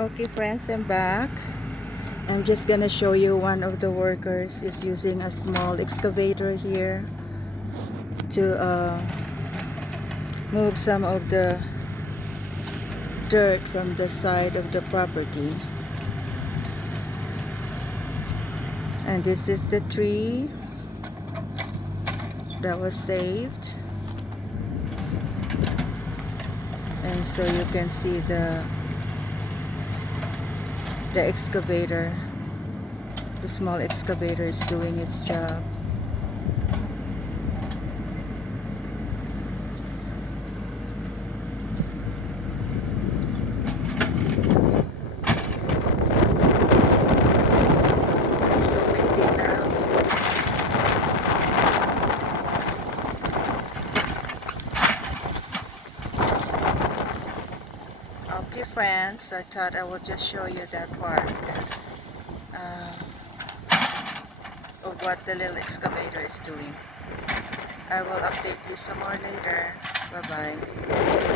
Okay friends, I'm back. I'm just gonna show you one of the workers is using a small excavator here to move some of the dirt from the side of the property. And this is the tree that was saved. And so you can see the excavator, the small excavator is doing its job. It's so windy now. Okay friends, I thought I would just show you that part uh, of what the little excavator is doing. I will update you some more later. Bye bye.